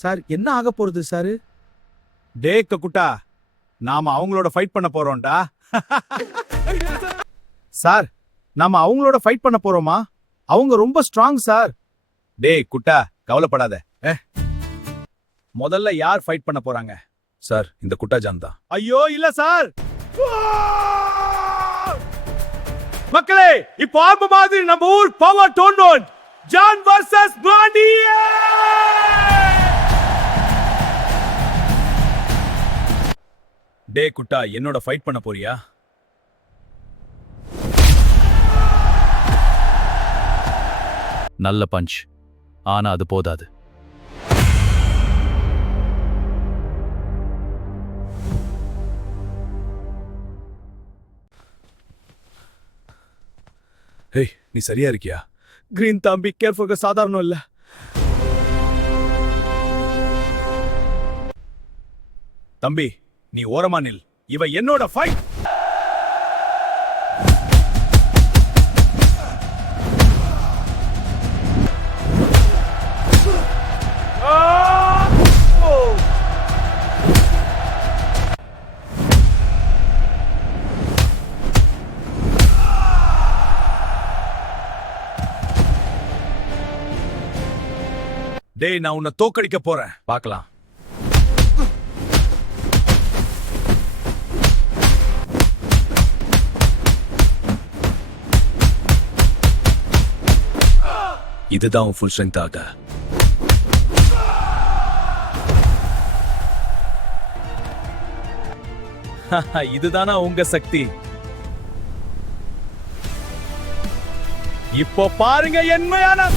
Sir என்ன ஆக போறது சார்? டேக்க குட்டா, நாம அவங்களோட ஃபைட் பண்ண போறோம்டா. சார், நாம அவங்களோட ஃபைட் பண்ண போறோமா? அவங்க ரொம்ப ஸ்ட்ராங் சார். டேய் குட்டா, கவலைப்படாத. முதல்ல யார் ஃபைட் பண்ண போறாங்க? சார், இந்த குட்டா ஜான் தான். ஐயோ இல்ல சார். மக்களே, இப்போ ஆரம்ப மாதிரி நம்ம ஊர் power tournament John versus Brandy. டே குட்டா, என்னோட ஃபைட் பண்ண போறியா? நல்ல பஞ்ச், ஆனா அது போதாது. ஏய், நீ சரியா இருக்கியா? கிரீன் தம்பி, கேர்ஃபுல்க சாதாரணம் இல்ல. தம்பி, நீ ஓரமா நில். இவ என்னோட ஃபைட். டேய், நான் உன்னை தோக்கடிக்க போறேன். பார்க்கலாம். இதுதான் உன் ஃபுல் ஸ்ட்ரென்த் ஆக. இதுதானா உங்க சக்தி? இப்போ பாருங்க என்மையான